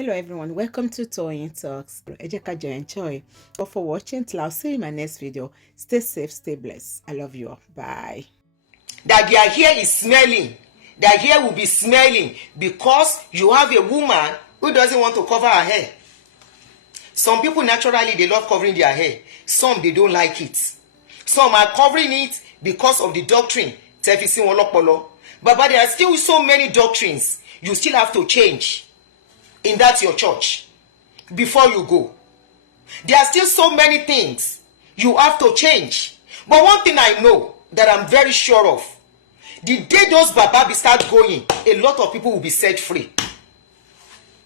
Hello everyone, welcome to Eyin Talks. Ẹ jẹ́ ká jọ enjoy. But for watching till I'll see you in my next video. Stay safe, stay blessed. I love you all. Bye. That their hair is smelling. Their hair will be smelling because you have a woman who doesn't want to cover her hair. Some people naturally they love covering their hair. Some they don't like it. Some are covering it because of the doctrine. But there are still so many doctrines. You still have to change in that your church before you go. There are still so many things you have to change. But one thing I know that I'm very sure of, the day those bababi start going, a lot of people will be set free.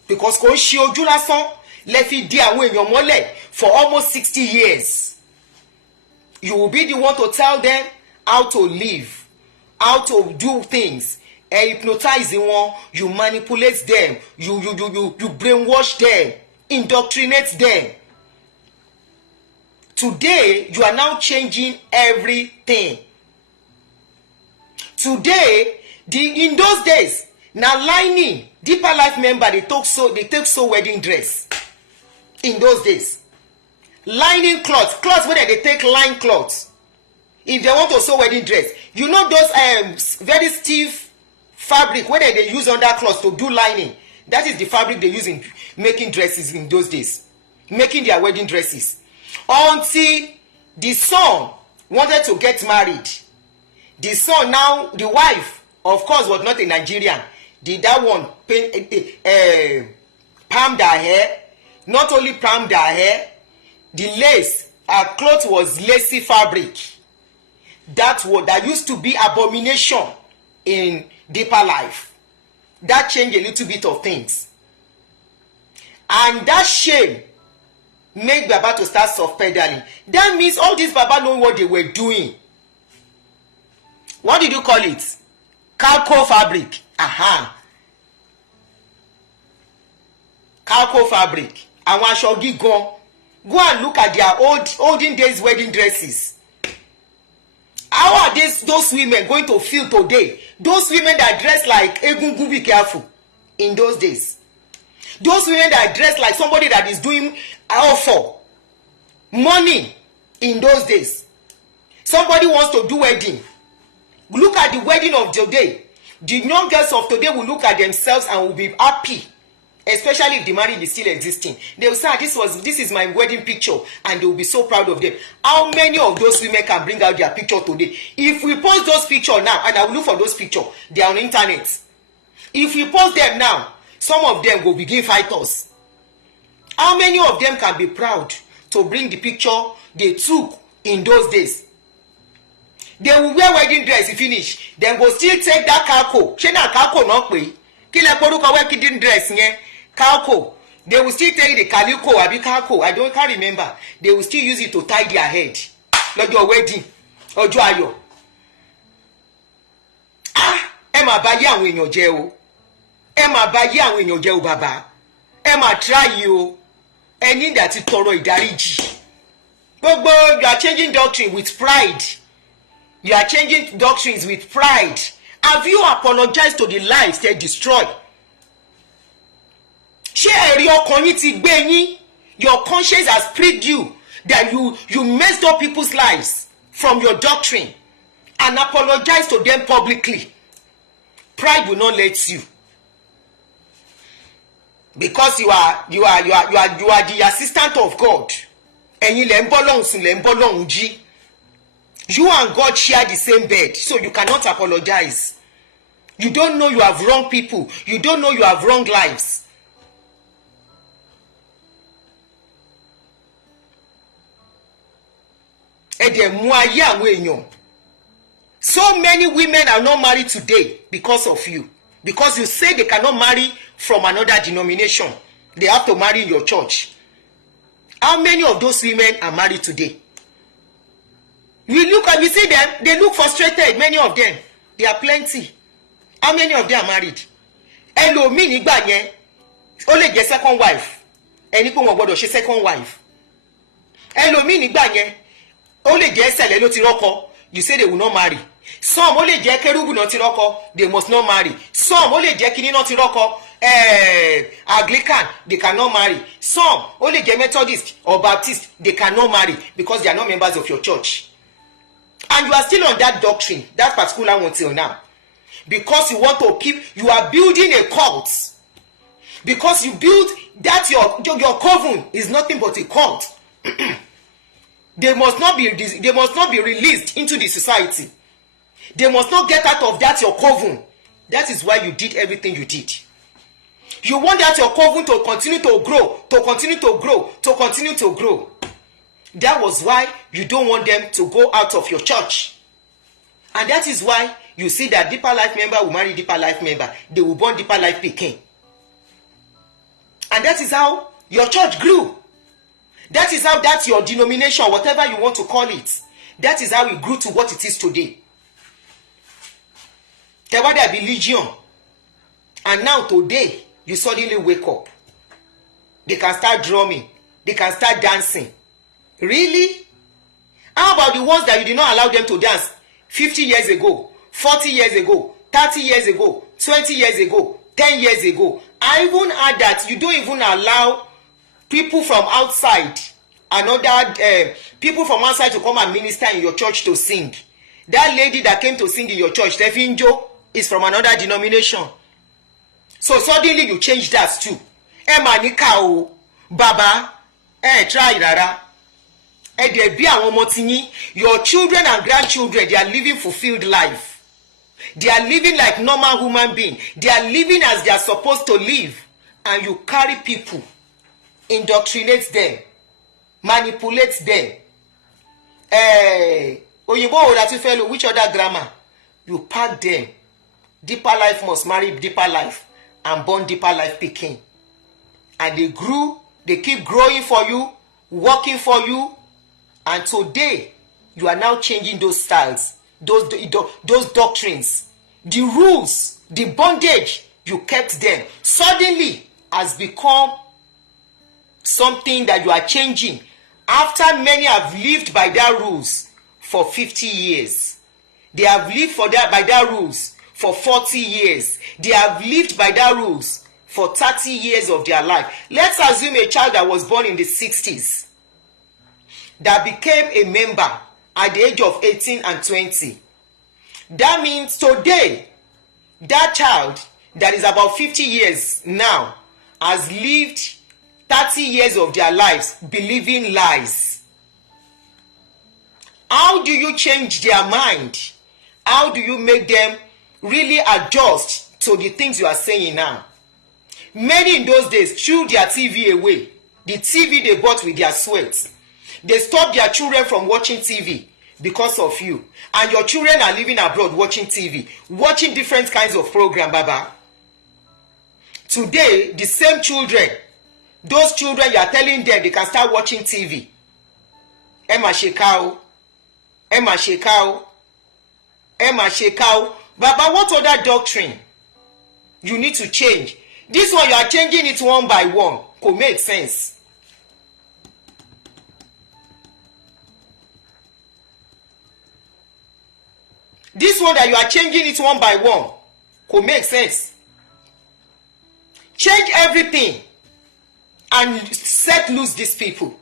Because kò ń ṣe ojú lásán lẹ fi di àwọn èèyàn mọ́lẹ̀ for almost 60 years. You will be the one to tell them how to live, how to do things. Hypnotize wọn, you manipulate them, you brainwash them, indoctrinate them. Today you are now changing everything. Today, in those days, now lining Deeper Life member they take so wedding dress. In those days, lining cloth where they take line cloth. If they want to sew wedding dress, you know those very stiff fabric where they use under cloth to do lining. That is the fabric they use in making dresses in those days, making their wedding dresses. Until the son wanted to get married. The son now, the wife, of course, was not a Nigerian. Did that one palm their hair? Not only palm their hair, the lace, her cloth was lacy fabric. That used to be abomination in Deeper Life. That changed a little bit of things. And that shame made Baba to start soft pedaling. That means all these Baba know what they were doing. What did you call it? Calco fabric. Aha. Calco fabric. Àwọn aṣọ gígan. Go and look at their olden days wedding dresses. How are those women going to feel today? Those women that dress like Egungun, be careful. In those days. Those women that dress like somebody that is doing all for money in those days. Somebody wants to do wedding. Look at the wedding of today. The young girls of today will look at themselves and will be happy, especially if the marriage is still existing. They will say, this is my wedding picture, and they will be so proud of them. How many of those women can bring out their picture today? If we post those pictures now, and I will look for those pictures, they are on the internet. If we post them now, some of them will begin fighters. How many of them can be proud to bring the picture they took in those days? They will wear wedding dress finish, then go still take that calco. Ṣé na calco náà pé? Kí lẹ porúkọ wedding dress yẹn? Calco. They will still take the calico àbí calco. I can't remember. They will still use it to tie their head. Lọ́jọ́ wedding, ọjọ́ ayọ̀. Ẹ máa bá yé àwọn èèyàn jẹ́ o. Ẹ máa bá yé àwọn èèyàn jẹ́ o bàbá. Ẹ máa try o. Ẹ ní ìdá ti tọrọ ìdáríjì. Gbogbo you are changing doctrine with pride. You are changing doctrines with pride. Have you apologized to the lives they destroy? Ṣé ẹ̀rí ọkàn yín ti gbé yín? Your conscience has pricked you that you messed up people's lives from your doctrine and apologize to them publicly. Pride will not let you. Because you are the assistant of God. Ẹ̀yin lẹ ń bọ́ lọ́hùn sùn lẹ ń bọ́ lọ́hùn jí. You and God share the same bed, so you cannot apologize. You don't know you have wrong people. You don't know you have wrong lives. So many women are not married today because of you. Because you say they cannot marry from another denomination. They have to marry in your church. How many of those women are married today? You see them, they look frustrated, many of them. There are plenty. How many of them are married? Ẹlòmíì nígbà yẹn, ó lè jẹ́ second wife. Ẹni pé wọ́n gbọ́dọ̀ ṣe second wife. Ẹlòmíì nígbà yẹn, ó lè jẹ́ sẹ̀lẹ̀ ló ti rọ́kọ. You say they will not marry. Some ó lè jẹ́ kérúbù náà ti rọ́kọ. They must not marry. Some ó lè jẹ́ kíní náà ti rọ́kọ. Anglican, they cannot marry. Some only get Methodist or Baptist, they cannot marry because they are not members of your church. And you are still on that doctrine, that particular one till now. Because you want to keep, you are building a cult. Because you build that your coven is nothing but a cult. They must not be released into the society. They must not get out of that your coven. That is why you did everything you did. You want that your coven to continue to grow, to continue to grow, to continue to grow. That was why you don't want them to go out of your church. And that is why you see that Deeper Life member will marry Deeper Life member. They will born Deeper Life pikin. And that is how your church grew. That is how that's your denomination, whatever you want to call it. That is how it grew to what it is today. There was a religion. And now today, you suddenly wake up. They can start drumming. They can start dancing. Really? How about the ones that you did not allow them to dance 50 years ago, 40 years ago, 30 years ago, 20 years ago, 10 years ago? I even add that you don't even allow people from outside, people from outside to come and minister in your church to sing. That lady that came to sing in your church, Tefinjo, is from another denomination. So suddenly you change that too. Manika o, Baba, try Rara. Your children and grandchildren, they are living fulfilled life. They are living like normal human beings. They are living as they are supposed to live. And you carry people, indoctrinate them, manipulate them. Which other grammar? You pack them. Deeper Life must marry Deeper Life and born Deeper Life pikin. And they grew, they keep growing for you, working for you. And today, you are now changing those styles, those doctrines. The rules, the bondage, you kept them. Suddenly, has become something that you are changing. After many have lived by their rules for 50 years. They have lived by their rules for 40 years. They have lived by their rules for 30 years of their life. Let's assume a child that was born in the 60s that became a member at the age of 18 and 20. That means today, that child that is about 50 years now has lived 30 years of their lives believing lies. How do you change their mind? How do you make them really adjust to the things you are saying now? Many in those days threw their TV away. The TV they bought with their sweat. They stopped their children from watching TV because of you. And your children are living abroad watching TV, watching different kinds of program, Baba. Today, the same children, those children, you are telling them they can start watching TV. Emma Shekau. Baba, what other doctrine you need to change? This one, you are changing it one by one. Could make sense. This one that you are changing it one by one could make sense. Change everything and set loose these people.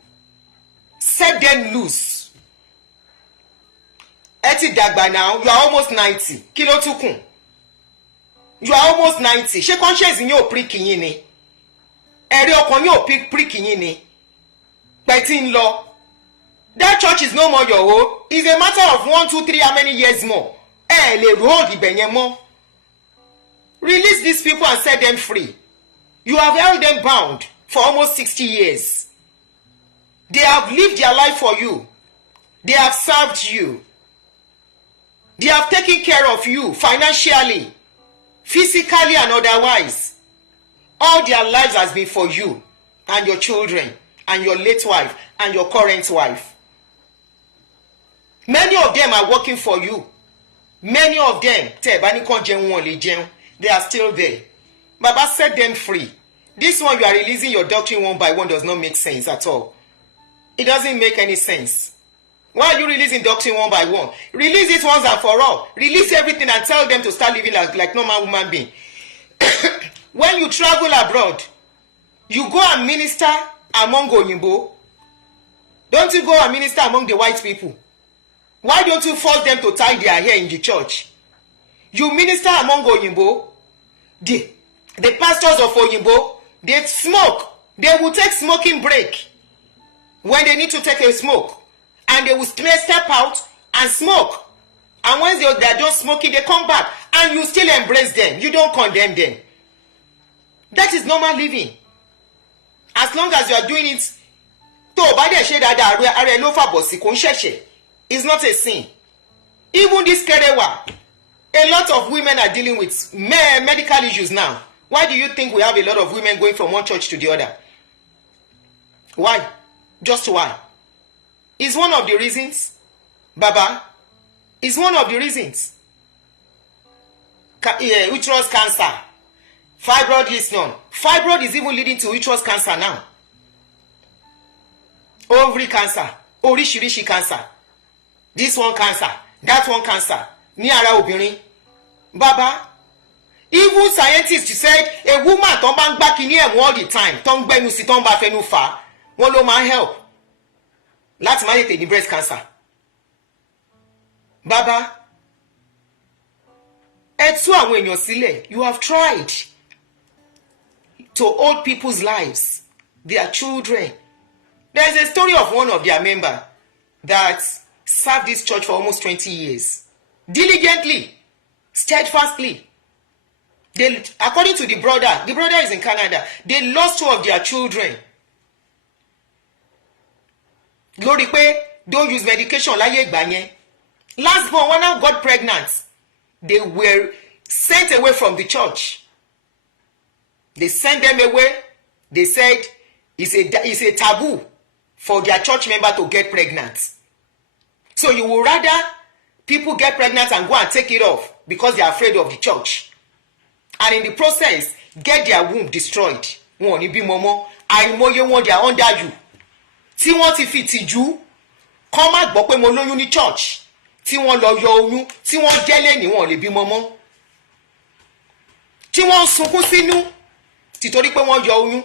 Set them loose. Eti dagba now, you are almost 90. Kilo tukun. You are almost 90. Ṣé conscience yín ò prick yín ni? Ẹ̀rí ọkàn yín ò prick yín ni? Pẹ̀tí ń lọ. That church is no more your own. It's a matter of 1, 2, 3, how many years more? Le road ibẹ̀ yẹn mọ́. Release these people and set them free. You have held them bound for almost 60 years. They have lived their life for you. They have served you. They have taken care of you financially, physically and otherwise. All their lives has been for you and your children and your late wife and your current wife. Many of them are working for you. Many of them, they are still there. Baba, set them free. This one you are releasing your doctrine one by one does not make sense at all. It doesn't make any sense. Why are you releasing doctrine one by one? Release it once and for all. Release everything and tell them to start living like normal human being. when you travel abroad, you go and minister among Oyinbo. Don't you go and minister among the white people? Why don't you force them to tie their hair in the church? You minister among Oyinbo. The pastors of Oyinbo, they smoke. They will take smoking break when they need to take a smoke. And they will step out and smoke. And once they are done smoking, they come back. And you still embrace them. You don't condemn them. That is normal living. As long as you are doing it, it's not a sin. Even this kerewa, a lot of women are dealing with medical issues now. Why do you think we have a lot of women going from one church to the other? Why? Just why? Is one of the reasons, Baba, is one of the reasons. Uterus cancer, fibroid is known. Fibroid is even leading to uterus cancer now. Ovary cancer, oríṣiríṣi cancer. This one cancer, that one cancer. Ní ara obìnrin. Baba, even scientists said a woman tó bá ń gbá kíní ẹ̀mú all the time, tó ń gbẹ́nu sí, tó ń bá fẹnu fà, wọ́n ló máa help láti má tètè ní breast cancer. Baba, ẹ tú àwọn èèyàn sílẹ̀. You have tried to hold people's lives, their children. There is a story of one of their members that served this church for almost 20 years. Diligently, steadfastly. They, according to the brother is in Canada, they lost 2 of their children. Lórí pé don't use medication láyé ìgbà yẹn. Last born, when I got pregnant, they were sent away from the church. They sent them away. They said it's a taboo for their church member to get pregnant. So you would rather people get pregnant and go and take it off because they are afraid of the church. And in the process, get their womb destroyed. Wọn ò ní bímọ mọ́. Àìmọye wọn they are under you. Tí wọ́n ti fi tìjú, kọ́ má gbọ́ pé mo lóyún ní church. Tí wọ́n lọ yọ oyún, tí wọ́n jẹ́lé ní wọn ò lè bímọ mọ́. Tí wọ́n sunkún sínú, títorí pé wọ́n yọ oyún.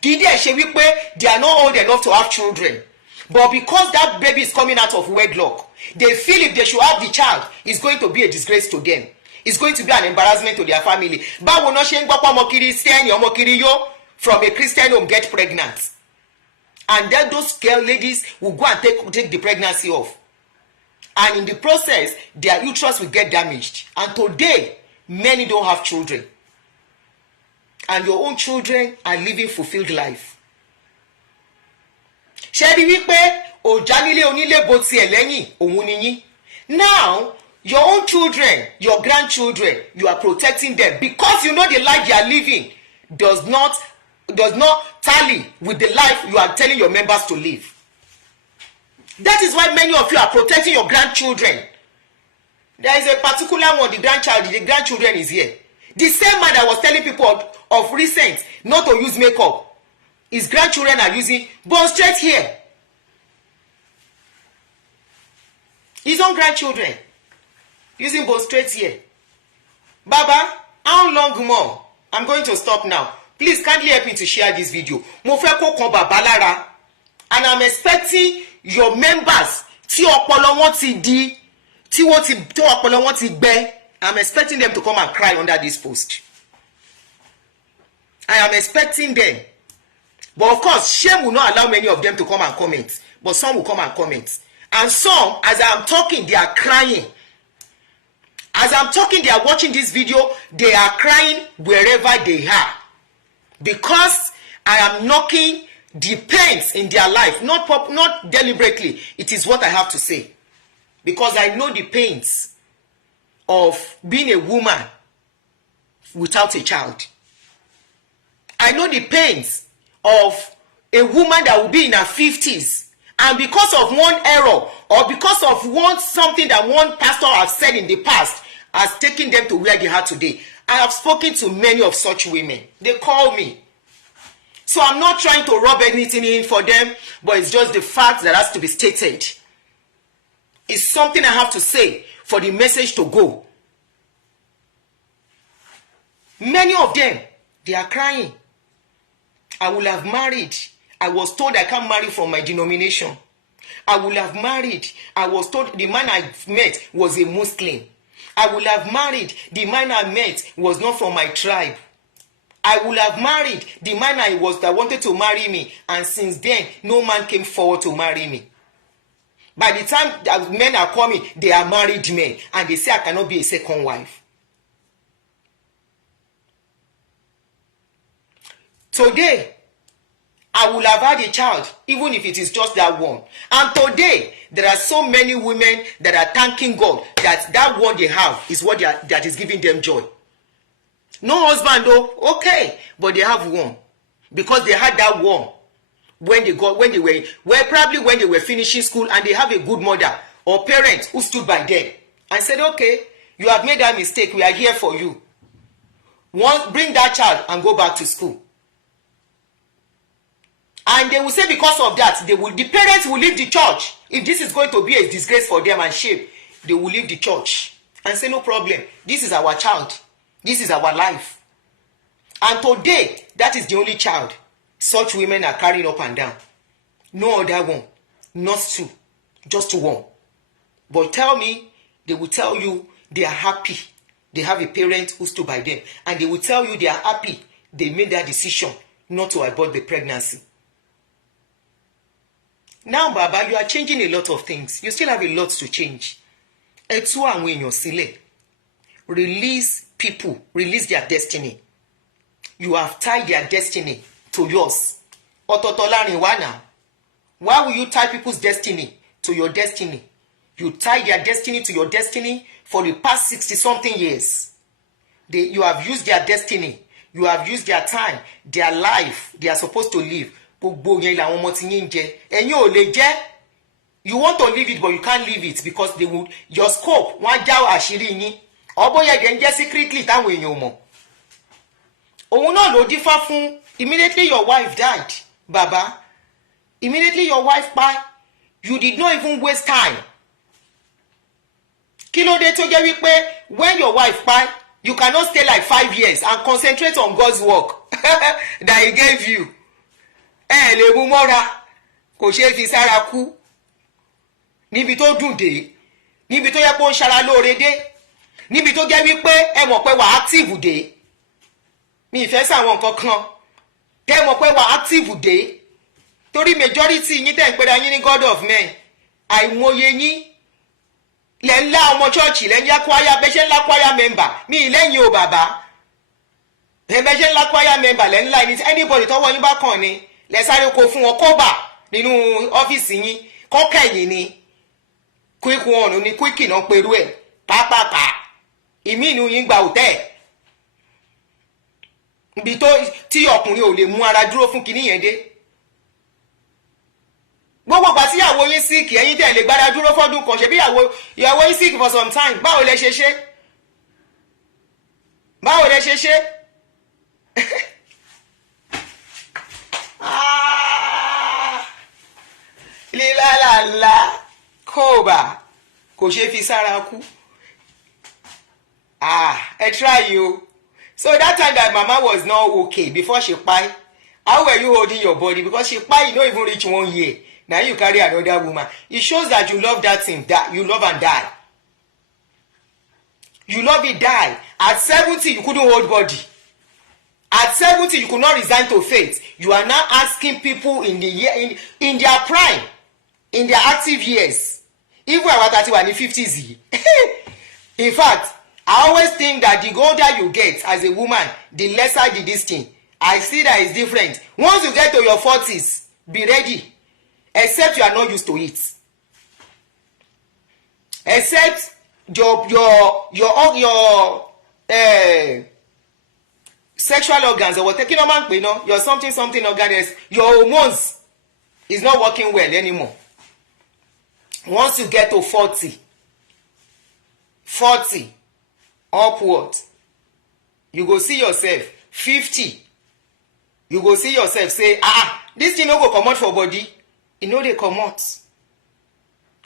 Kì í dẹ̀ ṣe wípé they are not old enough to have children. But because that baby is coming out of wedlock, they feel if they should have the child, it's going to be a disgrace to them. It's going to be an embarrassment to their family. Báwo náà ṣe ń gbọ́ pé ọmọ Christian, ọmọ kiri yó from a Christian home get pregnant. And then those girl ladies will go and take the pregnancy off. And in the process, their uterus will get damaged. And today, many don't have children. And your own children are living fulfilled life. Ṣé rí wípé òjánilé onílé bó tiẹ̀ lẹ́yìn òun ni yín. Now, your own children, your grandchildren, you are protecting them because you know the life you are living does not tally with the life you are telling your members to live. That is why many of you are protecting your grandchildren. There is a particular one, the grandchildren is here. The same man that was telling people of recent not to use makeup, his grandchildren are using bone straight here. His own grandchildren using bone straight here. Baba, how long more? I'm going to stop now. Please kindly help me to share this video. Mo fẹ́ kó kan bàbá lára. And I'm expecting your members tí ọpọlọ wọn ti di, tí ọpọlọ wọn ti gbẹ. I'm expecting them to come and cry under this post. I am expecting them. But of course, shame will not allow many of them to come and comment. But some will come and comment. And some, as I'm talking, they are crying. As I'm talking, they are watching this video, they are crying wherever they are. Because I am knocking the pains in their life, not deliberately. It is what I have to say. Because I know the pains of being a woman without a child. I know the pains of a woman that will be in her 50s. And because of one error or because of something that one pastor has said in the past has taken them to where they are today. I have spoken to many of such women. They call me. So I'm not trying to rub anything in for them, but it's just the fact that has to be stated. It's something I have to say for the message to go. Many of them, they are crying. I will have married. I was told I can't marry from my denomination. I will have married. I was told the man I met was a Muslim. I will have married. The man I met was not from my tribe. I will have married the man that wanted to marry me, and since then, no man came forward to marry me. By the time that men are coming, they are married men, and they say I cannot be a second wife. Today, I will have had a child, even if it is just that one. And today, there are so many women that are thanking God that one they have is what that is giving them joy. No husband though, okay, but they have one because they had that one when they were finishing school, and they have a good mother or parent who stood by them and said, okay, you have made that mistake, we are here for you. Bring that child and go back to school. And they will say because of that, the parents will leave the church. If this is going to be a disgrace for them and shame, they will leave the church and say, no problem, this is our child. This is our life. And today, that is the only child such women are carrying up and down. No other one. Not two. Just one. But tell me, they will tell you they are happy. They have a parent who stood by them. And they will tell you they are happy. They made that decision not to abort the pregnancy. Now, Baba, you are changing a lot of things. You still have a lot to change. Etu àwọn èèyàn sílẹ̀. Release people, release their destiny. You have tied their destiny to yours. Ọ̀tọ̀ọ̀tọ̀ láàrin wa now. Why will you tie people's destiny to your destiny? You tie their destiny to your destiny for the past 60-something years. You have used their destiny. You have used their time, their life they are supposed to live. Gbogbo yẹn làwọn ọmọ tí yín jẹ. Ẹ̀yin ò lè jẹ. You want to leave it, but you can't leave it because your scope wọ́n já àṣírí yín. Ọbọ̀yẹ dẹ̀ ń jẹ́ secretly táwọn èèyàn mọ̀. Òun náà ló dífá fún immediately your wife died, Baba. Immediately your wife pa, you did not even waste time. Kí ló dé tó jẹ́ wípé when your wife pa, you cannot stay like 5 years and concentrate on God's work that he gave you. Lè mú mọ́ra, kò ṣeé fi sára kú. Níbi tó dùn dé, níbi tó yẹ kó ń ṣara lóore dé. Níbi tó jẹ́ wípé ẹ mọ̀ pé wà active dé. Mi ìfẹ́ sàwọn nǹkan kan. Tẹ́ mọ̀ pé wà active dé. Torí majority yín tẹ́ ń pera yín ní God of men. Àìmọye yín lẹ́ ńlá ọmọ chọ́ọ̀chì lẹ́ ń yá choir bẹ́ṣẹ́ ńlá choir member. Mi ìlẹ́yìn o bàbá. Bẹ́ṣẹ́ ńlá choir member lẹ́ ńlá ẹni anybody tọ́wọ́ yín bá kàn ni. Lẹ́ sáré kó fún wọn kọ́bà nínú ọ́fíìsì yín. Kọ́kẹ́yìn ni. Quick one ni quick náà perú ẹ̀. Pápápá. Ìmí inú yín gba òtẹ́ ibi tó tí ọkùnrin ò lè mú ara dúró fún kinní yẹn dé. Gbogbo ìgbà tí ìyàwó yín sick, ẹ̀yin tẹ̀ lè gbára dúró fọ́dún kan, ṣe bí ìyàwó yín sick for some time. Báwo lẹ ṣe ṣe? Báwo lẹ ṣe ṣe? Lílálàlá kóòbà kò ṣe fi sára kú. I try you. So that time that mama was not okay before she pie, how were you holding your body? Because she pie, you don't even reach 1 year. Now you carry another woman. It shows that you love that thing, that you love and die. You love it, die. At 70, you couldn't hold body. At 70, you could not resign to fate. You are now asking people in their prime, in their active years. Even about 31 in 50s. In fact, I always think that the older you get as a woman, the lesser the this thing. I see that it's different. Once you get to your 40s, be ready. Except you are not used to it. Except your sexual organs or what taking a man, you know, your something organs, your hormones is not working well anymore. Once you get to 40 upwards, you go see yourself 50. You go see yourself say, this thing no go comot for body. E no dey comot.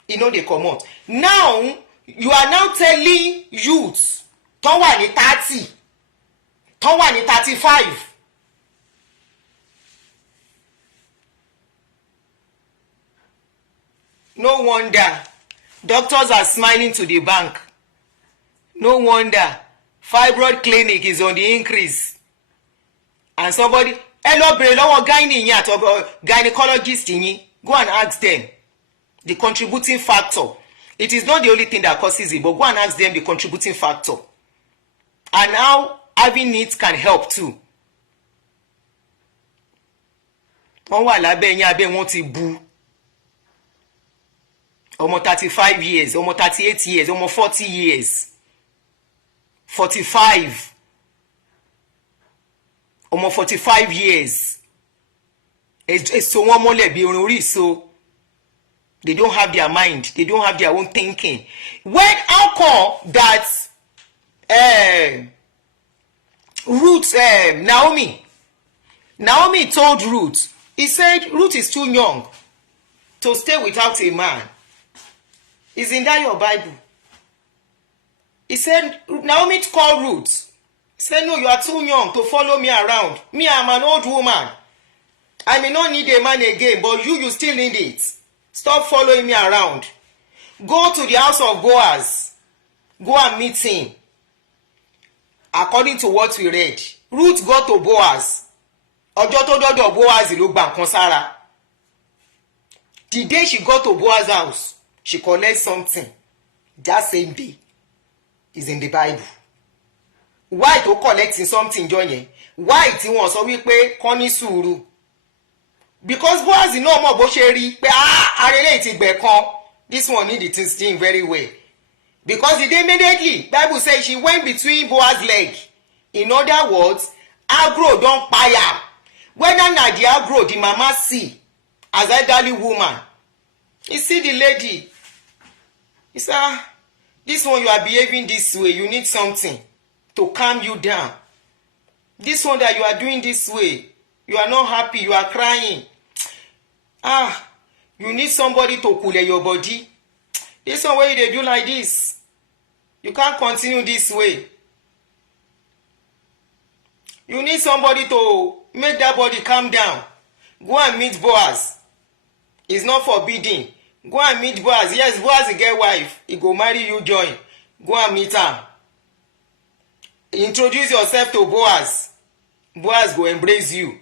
E no dey comot. Now you are now telling youths tó wà ní 30 tán wà ní 35. No wonder doctors are smiling to the bank. No wonder fibroid clinic is on the increase. And somebody, ẹ lọ bèrè lọ́wọ́ gynae yín àti gynecologist yín, go and ask them the contributing factor. It is not the only thing that causes it, but go and ask them the contributing factor. And how having it can help too. Wọ́n wà lábẹ́ yín, abẹ́ wọn ti bu. Ọmọ 35 years, ọmọ 38 years, ọmọ 40 years, 45. Ọmọ 45 years. So wọ́n mọ́lẹ̀ bí orin orí so. They don't have their mind. They don't have their own thinking. When how come that Ruth, Naomi told Ruth, he said Ruth is too young to stay without a man. Is in that your Bible? He said, Naomi called Ruth. He said, no, you are too young to follow me around. Me, I'm an old woman. I may not need a man again, but you still need it. Stop following me around. Go to the house of Boaz. Go and meet him. According to what we read, Ruth got to Boaz. Ọjọ́ tó dọ́dọ̀ Boaz ló gba nǹkan sára. The day she got to Boaz's house, she collects something. That same day is in the Bible. Why to collecting something jọ yẹn? Why tí wọ́n sọ wípé kọ́ ní sùúrù? Because Boaz náà mọ̀ bó ṣe rí pé arẹ́lẹ̀ ti gbẹ̀ kan. This one need the thing very well. Because the day immediately, Bible says she went between Boaz's leg. In other words, agro don kpaya. Whether na the agro the mama see as elderly woman, he see the lady. He say, this one you are behaving this way, you need something to calm you down. This one that you are doing this way, you are not happy, you are crying. You need somebody to cool your body. This one way they do like this. You can't continue this way. You need somebody to make that body calm down. Go and meet Boaz. It's not forbidden. Go and meet Boaz. Yes, Boaz will get wife. He go marry you join. Go and meet her. Introduce yourself to Boaz. Boaz go embrace you.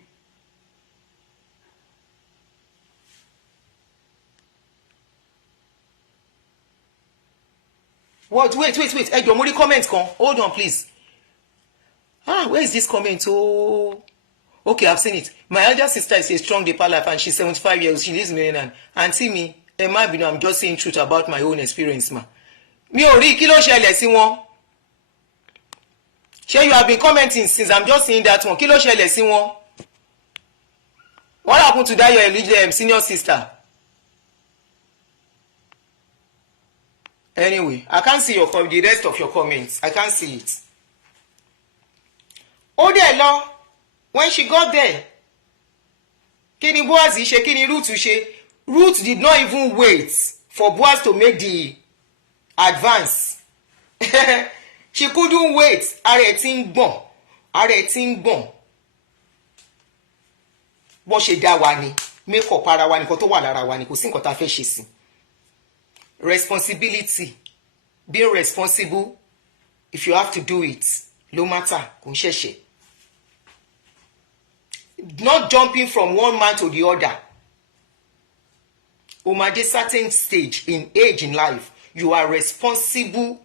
What? Wait. Hey, Domori comment come. Hold on, please. Where is this comment? Oh, okay, I've seen it. My elder sister is a strong deeper life and she's 75 years. She lives in Maryland. Aunty me, Emma, I'm just saying truth about my own experience, ma. Mi ò rí kí ló ṣẹlẹ̀ sí wọn. Ṣé you have been commenting since I'm just saying that one. Kí ló ṣẹlẹ̀ sí wọn? What happened to that your senior sister? Anyway, I can't see the rest of your comments. I can't see it. Ó dẹ̀ lọ. When she got there, kí ni Boaz ṣe, kí ni Ruth ṣe? Ruth did not even wait for Boaz to make the advance. She couldn't wait. Ara ẹ̀ ti ń gbọ̀n. Bó ṣe dá wa ni, make up ara wa ni, nǹkan tó wà lára wa ni, kò sí nǹkan tá a fẹ́ ṣe sí. Responsibility, being responsible, if you have to do it, no matter, kò ń ṣẹ̀ṣẹ̀. Not jumping from one man to the other. At a certain stage in age in life, you are responsible.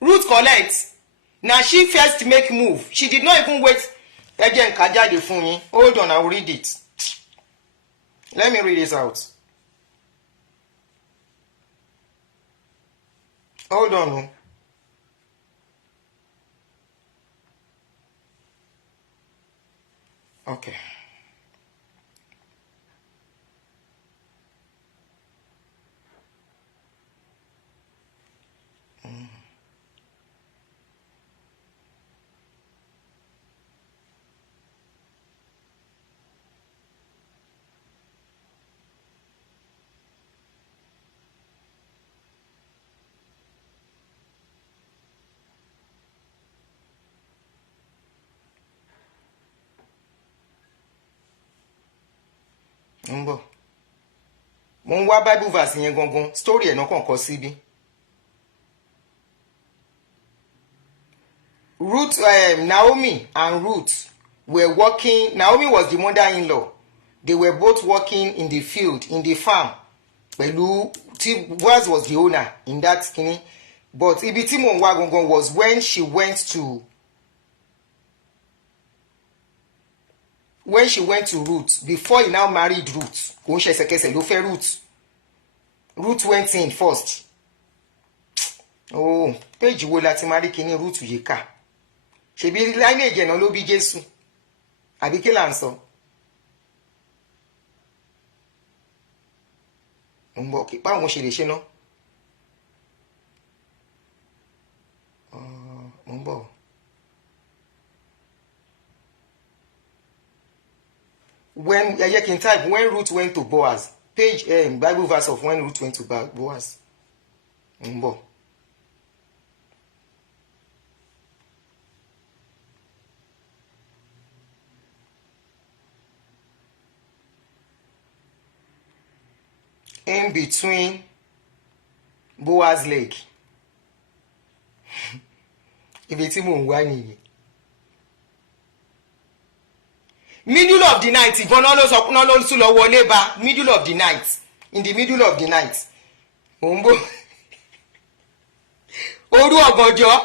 Ruth collects. Now she first make move. She did not even wait. Again, kajade fún mi. Hold on, I will read it. Let me read this out. Hold on. Okay. ń bọ̀ mo ń wá bible verse yẹn gangan story ẹ̀ náà kàn kọ síbí. Ruth, Naomi and Ruth were working. Naomi was the mother-in-law. They were both working in the field, in the farm. Pẹ̀lú tí Boaz was the owner in that skinny. But ibi tí mò ń wá gangan was when she went to Ruth before he now married Ruth. Kò ń ṣe ẹsẹ̀kẹsẹ̀ ló fẹ́ Ruth. Ruth went in first. Oh, page wo la ti máa rí kíní Ruth yìí kà. Ṣebí lineage náà ló bí Jésù. Àbí kí là ń sọ? Ń bọ̀ kí báwọn ṣe lè ṣe náà. Ń bọ̀. When ẹyẹ kí n type when Ruth went to Boaz, page Bible verse of when Ruth went to Boaz. Ń bọ̀. In between Boaz leg. Ibi tí mò ń wá nìyẹn. Middle of the night ìbọn náà ló sọ náà ló sùn lọ wọlé bá middle of the night, in the middle of the night. Mò ń bọ̀. Òru ọ̀gànjọ́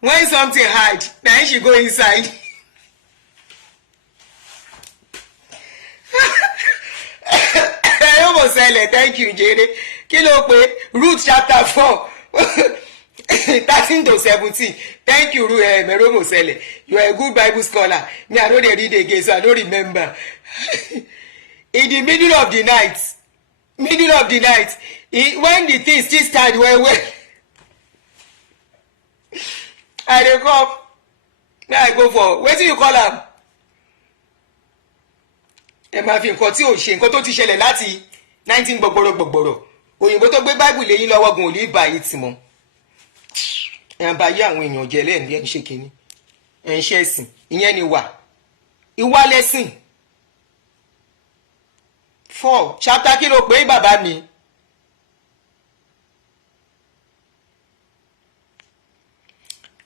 when something hide na she go inside. Thank you, Jere. Kí ló pé Ruth chapter 4 13 to 17. Thank you, Mero Mosele. You are a good Bible scholar. Me, I know they read again, so I don't remember. In the middle of the night, when the things still start well, I dey come. Now I go for wetin you call am? Ẹ máa fi nǹkan tí ò ṣe nǹkan tó ti ṣẹlẹ̀ láti 19 gbọ̀gbọ̀rọ̀ òyìnbó tó gbé Bible lẹ́yìn lọ́wọ́ gan ò lè bá yìí tì mọ́. Ẹ bá yí àwọn èèyàn jẹ lẹ́nu ẹ̀ ń ṣe kínní ẹ̀ ń ṣe ẹ̀sìn ìyẹn ni ìwà lẹ́sìn. 4 chapter kí ló pé bàbá mi.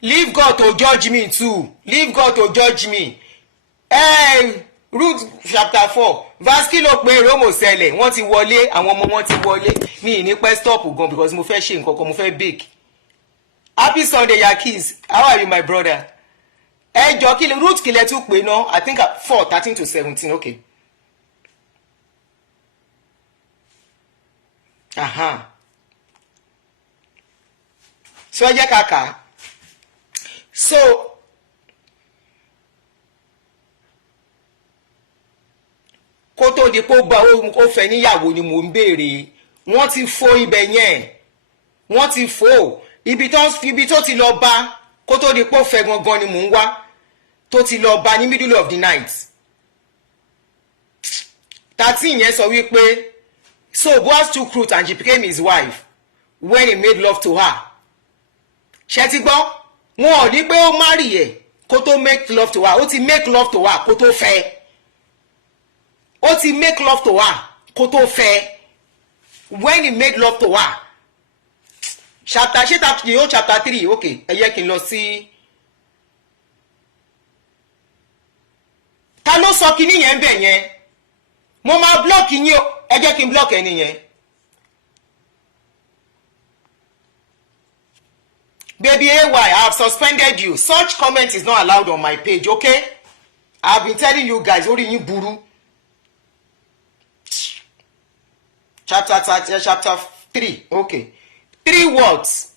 Leave God to judge me too. Leave God to judge me. Ruth chapter 4 verse kí ló pé Rómò ṣẹlẹ̀ wọ́n ti wọlé àwọn ọmọ wọn ti wọlé mi ní pẹ́ stop gan because mo fẹ́ ṣe nǹkan kan mo fẹ́ bake. Happy Sunday Yakis, how are you my brother? Jọ kí Ruth kí lẹ tún pé náà I think 4 13 to 17 okay. So ẹ jẹ́ ká kà á. So kó tó di kó gba ó fẹ́ níyàwó ni mò ń béèrè wọ́n ti fo ibẹ̀ yẹn wọ́n ti fo ibi tó ti lọ bá kó tó di pé ó fẹ́ gangan ni mò ń wá tó ti lọ bá ní middle of the night 13 yẹn sọ wípé so Boaz took Ruth and she became his wife when he made love to her. Ṣé ti gbọ́ wọn ò ní pé ó marry ẹ̀ kó tó make love to her ó ti make love to her kó tó fẹ́ ó ti make love to her kó tó fẹ́ when he made love to her. Chapter chapter 3 okay ẹ yẹ kí n lọ sí. Ta ló sọ kinní yẹn bẹ̀ yẹn mo máa block yín o ẹ jẹ́ kí n block ẹni yẹn. Baby AY, I have suspended you. Such comment is not allowed on my page, okay? I have been telling you guys, orí yín burú. Chapter 3, okay. 3 words.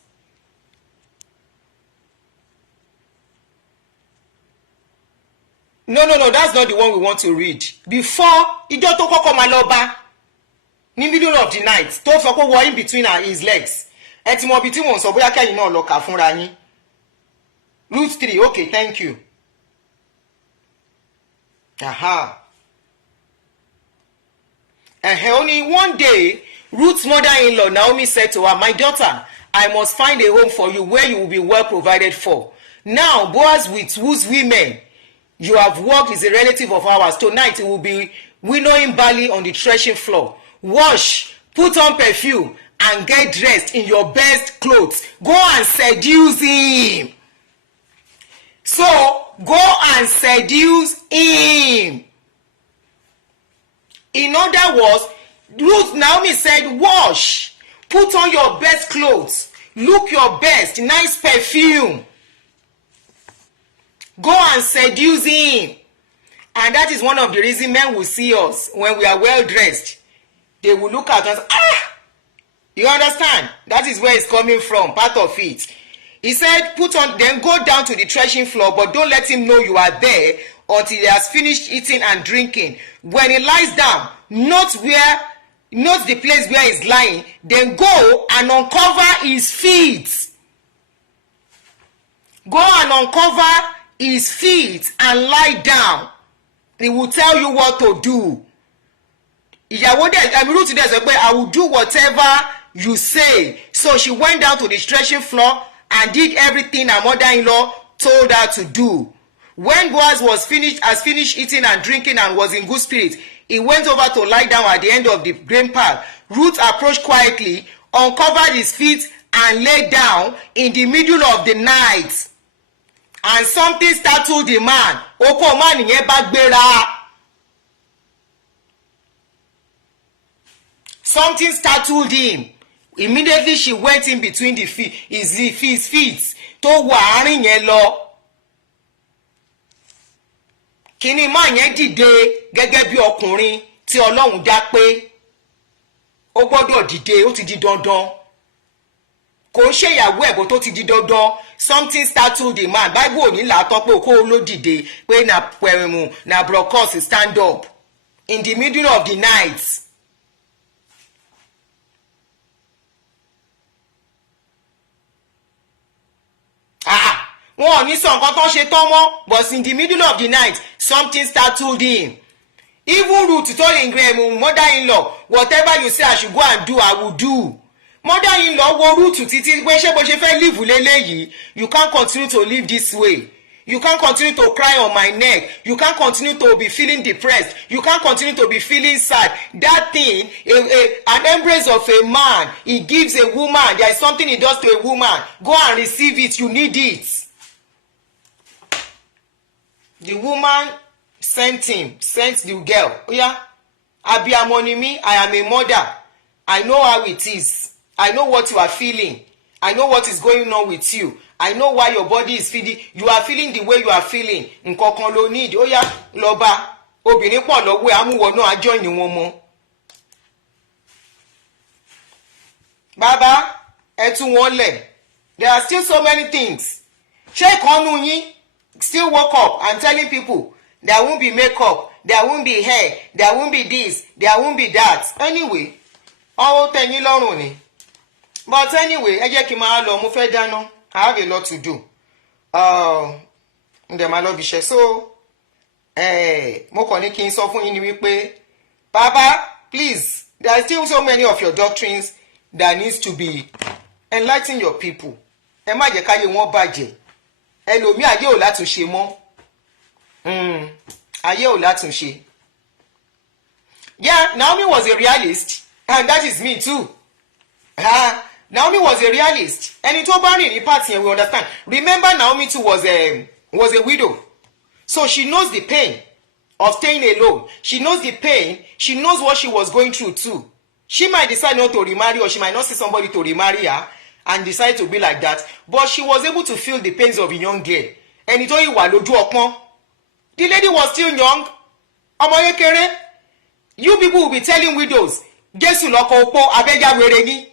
No, that's not the one we want to read. Before, ìjọ tó kọ́kọ́ máa lọ bá ní middle of the night tó sọ pé wọ in between his legs. Ẹ ti mọ ibi tí mò ń sọ bóyá kẹ́yìn náà lọ kà fúnra yín. Ruth 3, okay, thank you. Only one day, Ruth's mother-in-law Naomi said to her, "My daughter, I must find a home for you where you will be well provided for. Now, Boaz with whose women you have worked is a relative of ours. Tonight it will be winnowing barley on the threshing floor. Wash, put on perfume, and get dressed in your best clothes. Go and seduce him. So, go and seduce him. In other words, Ruth, Naomi said, wash, put on your best clothes, look your best, nice perfume. Go and seduce him. And that is one of the reasons men will see us when we are well dressed. They will look at us, you understand? That is where it's coming from, part of it. He said, put on, then go down to the threshing floor, but don't let him know you are there until he has finished eating and drinking. When he lies down, note the place where he's lying, then go and uncover his feet. Go and uncover his feet and lie down. He will tell you what to do. Ruth said, I will do whatever you say. So she went down to the threshing floor and did everything her mother-in-law told her to do. When Boaz has finished eating and drinking and was in good spirits, he went over to lie down at the end of the grain pile. Ruth approached quietly, uncovered his feet, and lay down in the middle of the night. And something startled the man. Oko man yẹn bá gbéra. Something startled him. Immediately she went in between his feet tó wọ àárín yẹn lọ. Kíni man yẹn dìde gẹ́gẹ́ bí ọkùnrin tí Ọlọ́run dá pé ó gbọ́dọ̀ dìde, ó ti di dandan. Kò ń ṣèyàwó ẹ̀bùn tó ti di dandan. Something startled the man. Bible ò ní làátọ́ pé kó ló dìde pé na brocos stand up in the middle of the night. Wọn ò ní sọ nǹkan tó ṣe tán mọ́, but in the middle of the night something startled him. Even Ruth told him, mother-in-law, whatever you say I should go and do, I will do. Mother-in-law wo Ruth títí pé ṣé bó ṣe fẹ́ live léléyìí. You can't continue to live this way. You can't continue to cry on my neck. You can't continue to be feeling depressed. You can't continue to be feeling sad. That thing, an embrace of a man, he gives a woman. There is something he does to a woman. Go and receive it. You need it. The woman sent the girl. Oh yeah, abiyamọ ni mí, I am a mother. I know how it is. I know what you are feeling. I know what is going on with you. I know why your body is feeling. You are feeling the way you are feeling. Nǹkankan ló need. Ó yá, lọ bá. Obìnrin pọ̀ lọ́wọ́ àmúwọ̀ náà á join wọn mọ́. Bàbá, ẹ tú wọn lẹ̀. There are still so many things. Ṣé ìkànnù yín still woke up and telling people there won't be makeup, there won't be hair, there won't be this, there won't be that. Anyway, all tẹ́yìn lọ́rùn ni. But anyway, ẹ jẹ́ kí n máa lọ, mo fẹ́ dáná. I have a lot to do. Ǹdẹ̀ máa lọ bìṣẹ́. So, mo kàn ní kí n sọ fún yín ni wípé, Baba, please, there are still so many of your doctrines that needs to be enlightening your people. Ẹ má jẹ́ káyé wọn bàjẹ́. Ẹlòmí ayé ò látúnṣe mọ́. Ayé ò látúnṣe. Yeah, Naomi was a realist, and that is me too. Naomi was a realist. Ẹni tó bá rìn ní party yẹn, we understand. Remember, Naomi too was a widow. So she knows the pain of staying alone. She knows the pain. She knows what she was going through too. She might decide not to remarry, or she might not see somebody to remarry her and decide to be like that. But she was able to feel the pains of a young girl. Ẹni tó yìí wà lójú ọpọ́n. The lady was still young. Ọmọ kékeré. You people will be telling widows, Jésù lọ́kọ opó, abẹ́yà wèrè ni.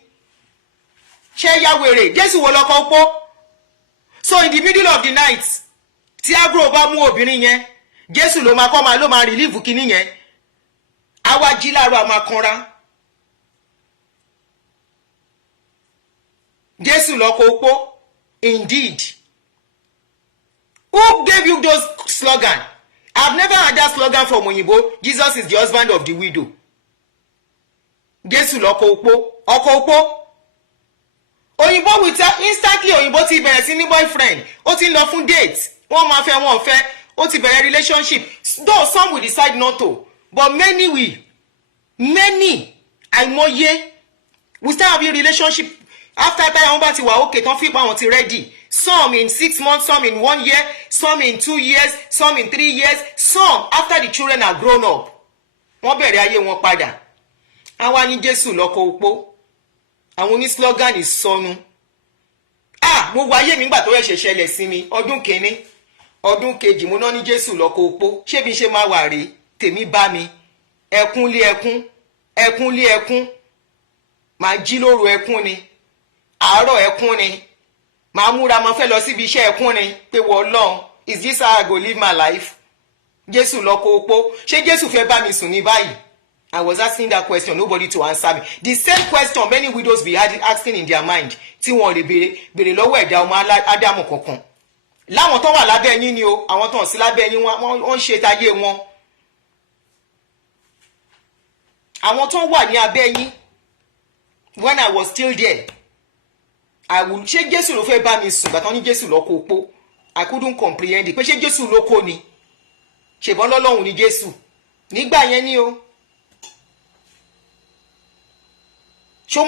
Ṣé yá wèrè? Jésù wo lọ́kọ opó? So in the middle of the night, tí agro bá mú obìnrin yẹn, Jésù ló máa kọ́ ló máa relieve kíní yẹn. Àwa jí láàárọ̀ a máa kanra. Jésù lọ́kọ opó. Indeed. Who gave you those slogan? I've never heard that slogan from Oyinbo. Jesus is the husband of the widow. Jésù lọ́kọ opó. Ọkọ opó. Oyinbo will tell instantly Oyinbo ti bẹ̀rẹ̀ sí ní boyfriend. Ó ti ń lọ fún date. Wọ́n máa fẹ́ wọn fẹ́. ó ti bẹ̀rẹ̀ relationship, though some will decide not to, but many will, many àìmọye we start having relationship after táyà wọn bá ti wà okay tán fipá wọn ti ready. Some in 6 months, some in 1 year, some in 2 years, some in 3 years, some after the children are grown up. Wọ́n bẹ̀rẹ̀ ayé wọn padà. Àwa ní Jésù lọ́kọ opó. Àwọn oní slogan ìsọnù. Mo wo ayé mi nígbà tó ṣẹ̀ṣẹ̀ ṣẹlẹ̀ sí mi ọdún kìíní ọdún kejì mo náà ní Jésù lọ́kọ opó. Ṣé bí n ṣe máa wà rèé tèmi bá mi ẹkún lé ẹkún ẹkún lé ẹkún màá jí lóru ẹkún ni àárọ̀ ẹkún ni màá múra mo fẹ́ lọ síbi iṣẹ́ ẹkún ni pé wọ́n lọ́n is this how I go live my life? Jésù lọ́kọ opó. Ṣé Jésù fẹ́ bá mi sùn ní báyìí? I was asking that question, nobody to answer me. The same question many widows be asking in their mind tí wọ́n lè béèrè lọ́wọ́ ẹ̀dá ọmọ Ádámù kankan. Láwọn tó wà lábẹ́ yín ni o, àwọn tó ń sí lábẹ́ yín wọ́n ń ṣe tayé wọn. Àwọn tó wà ní abẹ́ yín when I was still there ṣé Jésù ló fẹ́ bá mi sùn gbàtàn ní Jésù lọ́kọ opó? I couldn't comprehend it pé ṣé Jésù lóko ni ṣèbọn lọ́lọ́run ní Jésù nígbà yẹn ni o. Ṣé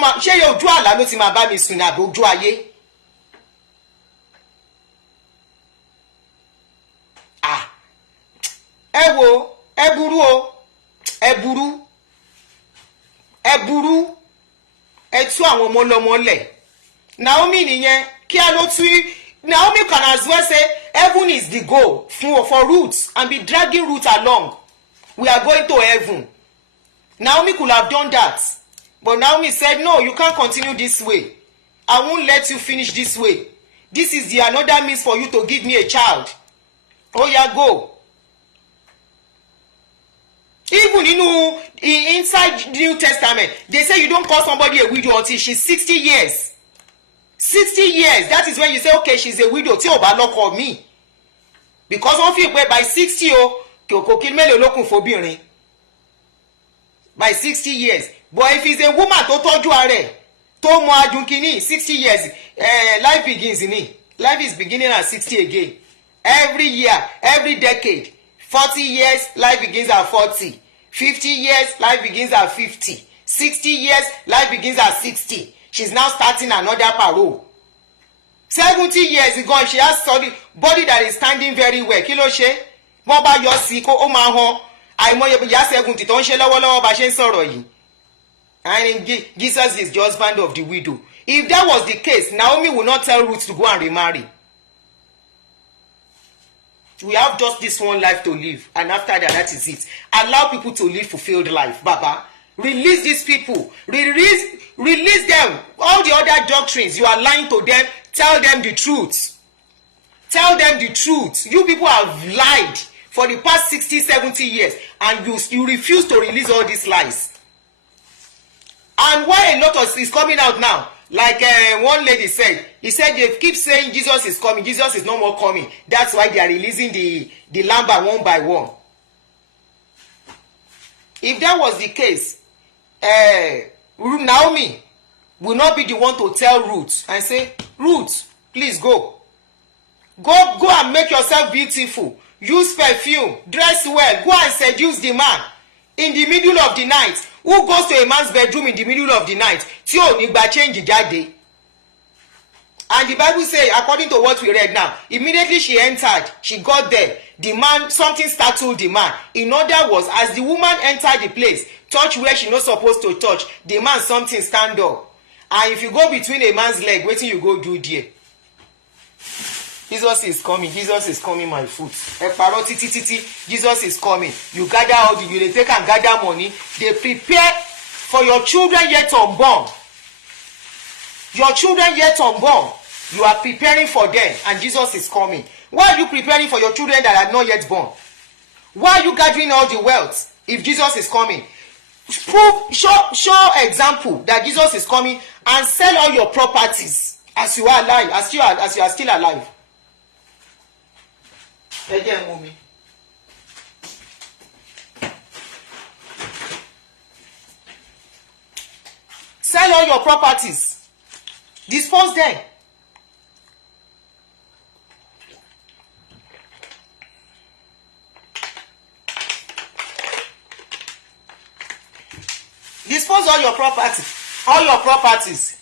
ojú àlá ló ti máa bá mi sùn ní àbí ojú ayé? Ẹ wo ẹ burú o ẹ burú ẹ burú ẹ tú àwọn ọmọ ọlọ́mọ lẹ̀. Naomi nìyẹn kí a ló tú. Naomi can as well say heaven is the goal for Ruth and be dragging Ruth along. We are going to heaven. Naomi could have done that. But Naomi said, no, you can't continue this way. I won't let you finish this way. This is the another means for you to give me a child. Oh yeah, go. Even inside New Testament, they say you don't call somebody a widow until she's 60 years. 60 years. That is when you say, okay, she's a widow. Tí ò bá lọ́kọ mi. Because wọ́n fi pé by 60 kò kí mélòó lókun fóbìnrin. By 60 years. But if it's a woman tó tọ́jú ara ẹ̀ tó mọ adùn kìíní 60 years life begins in it. Life is beginning at 60 again. Every year, every decade. 40 years, life begins at 40. 50 years, life begins at 50. 60 years, life begins at 60. She's now starting another parole. 70 years ago, she has studied body that is standing very well. Kí ló ṣe? Wọ́n bá yọ sí kó ó máa hàn. Àìmọye ìyá 70 tó ń ṣe lọ́wọ́lọ́wọ́ bá ṣe ń sọ̀rọ̀ yìí. And Jesus is the husband of the widow. If that was the case, Naomi will not tell Ruth to go and remarry. We have just this one life to live, and after that is it. Allow people to live fulfilled life, Baba. Release these people. Release them. All the other doctrines, you are lying to them. Tell them the truth. Tell them the truth. You people have lied for the past 60, 70 years, and you refuse to release all these lies. And why a lot of is coming out now, like one lady said, he said they keep saying Jesus is coming, Jesus is no more coming. That's why they are releasing the Lamba one by one. If that was the case, Naomi will not be the one to tell Ruth and say, Ruth, please go and make yourself beautiful, use perfume, dress well, go and seduce the man in the middle of the night. Who goes to a man's bedroom in the middle of the night? Tí ò ní gba change jáde. And the Bible says, according to what we read now, immediately she entered, she got there. The man, something startled the man. In other words, as the woman entered the place, touch where she not supposed to touch, the man something stand up. And if you go between a man's leg, wetin you go do there? Jesus is coming. Jesus is coming, my foot. Eparo titi. Jesus is coming. You gather all the you take and gather money. They prepare for your children yet unborn. Your children yet unborn. You are preparing for them, and Jesus is coming. Why are you preparing for your children that are not yet born? Why are you gathering all the wealth if Jesus is coming? Show example that Jesus is coming and sell all your properties as you are alive, as you are still alive. Again, mommy. Sell all your properties. Dispose them. Dispose all your property, all your properties.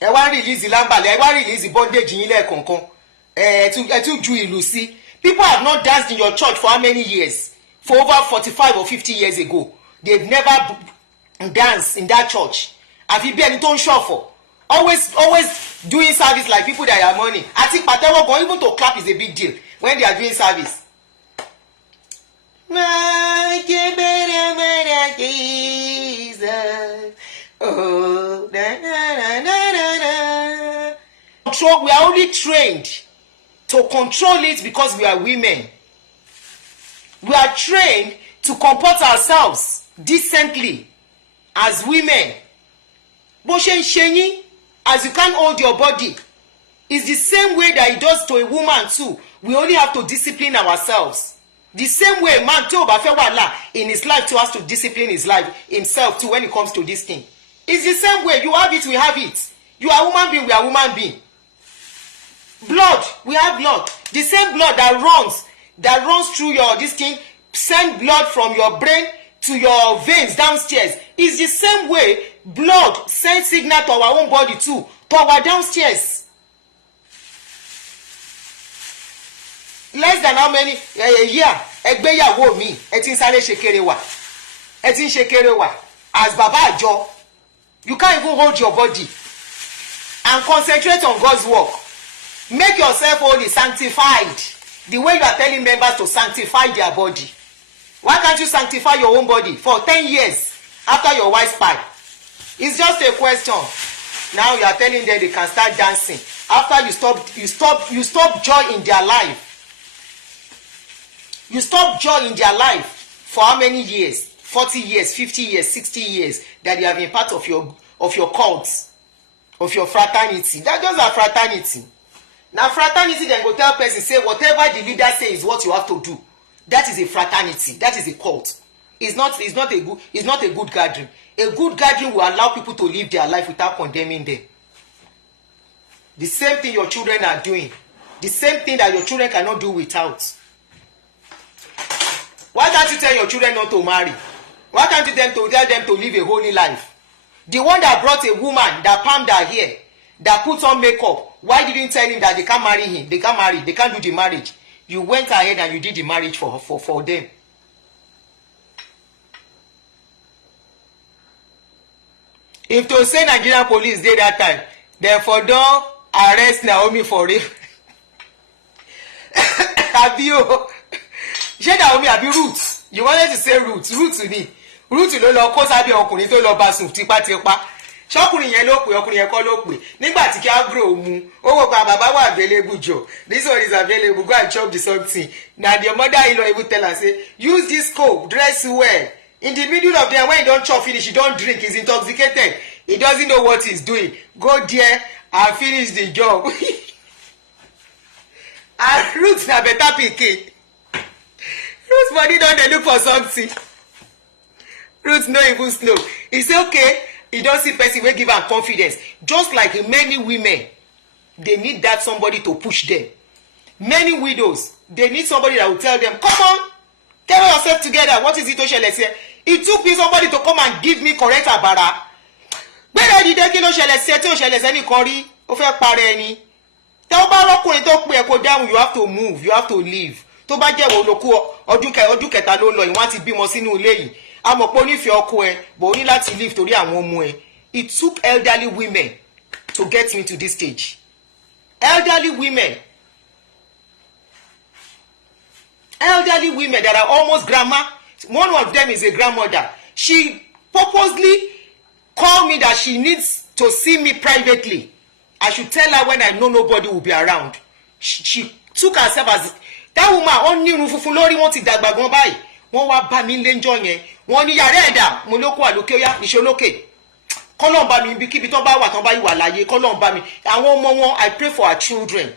Ẹ wá release lambalẹ̀, ẹ wá release bondage yín lẹ́ẹ̀kọ̀ọ̀kan. Ẹ tún ju ìlú sí. People have not danced in your church for how many years? For over 45 or 50 years ago. They've never danced in that church. Àfi bí ẹni tó ń ṣọ̀fọ̀. Always doing service like people that have money. Àti pàtẹ́wọ́ gan, even to clap is a big deal when they are doing service. Oh, control. We are only trained to control it because we are women. We are trained to comport ourselves decently as women. Bó ṣe ń ṣe yín, as you can't hold your body, it's the same way that it does to a woman too. We only have to discipline ourselves. The same way man tí ó bá fẹ́ wàhálà in his life too has to discipline his life himself too when it comes to this thing. It's the same way. You have it, we have it. You are human being, we are human being. Blood, we have blood. The same blood that runs through your this thing, send blood from your brain to your veins downstairs. It's the same way blood sends signal to our own body too, to our downstairs. Less than how many a year ẹgbéyàwó mi ẹ ti ń sáré ṣe kéré wà ẹ ti ń ṣe kéré wà as baba àjọ. You can't even hold your body and concentrate on God's work. Make yourself holy, sanctified, the way you are telling members to sanctify their body. Why can't you sanctify your own body for 10 years after your wife's part? It's just a question. Now you are telling them they can start dancing after you stop joy in their life. You stop joy in their life for how many years? 40 years, 50 years, 60 years that they have been part of your cults, of your fraternity. That just a fraternity. Now fraternity then go tell person say whatever the leader says is what you have to do. That is a fraternity. That is a cult. It's not a good gathering. A good gathering will allow people to live their life without condemning them. The same thing your children are doing. The same thing that your children cannot do without. Why can't you tell your children not to marry? Why can't you tell them to live a holy life? The one that brought a woman that palmed her hair, that put on makeup, why didn't you tell him that they can't marry him? They can't marry. They can't do the marriage. You went ahead and you did the marriage for them. If to say Nigerian police did that time, therefore don't arrest Naomi for rape. Have you? Ṣé Naomi àbí Ruth? You wanted to say Ruth to me. Ruth ló lọ kó sábẹ́ ọkùnrin tó lọ bá sùn tipátipá. Ṣọ́kùnrin yẹn ló pè, ọkùnrin yẹn kọ́ ló pè. Nígbà tí kí á grow mu, ó wò pa bàbá wà available jọ. This one is available, go and chop the something. Na the mother-in-law even tell her say, use this coat, dress well. In the middle of them, when you don't chop finish, you don't drink, he's intoxicated. He doesn't know what he's doing. Go there and finish the job. And Ruth na better pikin. Ruth body don dey look for something. Ruth no even slow. He say okay, he don see person wey give am confidence. Just like many women, they need that somebody to push them. Many widows, they need somebody that will tell them, come on, get yourself together. What is it to ṣẹlẹ̀ sí ẹ? It took me somebody to come and give me correct abara. Gbẹ́rẹ́ dìde kí ló ṣẹlẹ̀ sí ẹ tí ò ṣẹlẹ̀ sẹ́nìkan rí? Ó fẹ́ parẹ́ ẹni. Tẹ́ ó bá rọ́kùnrin tó pè é kó dáhùn, you have to move, you have to leave. Tó bá jẹ́ wo ló kú ọdún kẹta ló lọ ìwọ́n ti bímọ sínú ilé yìí. A mọ̀ pé onífẹ̀ẹ́ ọkọ ẹ bò ó ní láti leave torí àwọn ọmọ ẹ. It took elderly women to get me to this stage. Elderly women that are almost grandma. One of them is a grandmother. She purposely called me that she needs to see me privately. I should tell her when I know nobody will be around. She took herself as that woman. Ó ní irun funfun lórí, wọ́n ti dàgbà gan báyìí. Wọ́n wá bá mi lẹ́jọ́ yẹn. Wọ́n ní yàrá ẹ̀dá mo ló kó àlókè yá níṣẹ́ lókè. Kọ́lọ́n bá mi ibi kíbi tó bá wà tán bá yìí wà láyé. Kọ́lọ́n bá mi. Àwọn ọmọ wọn, I pray for our children.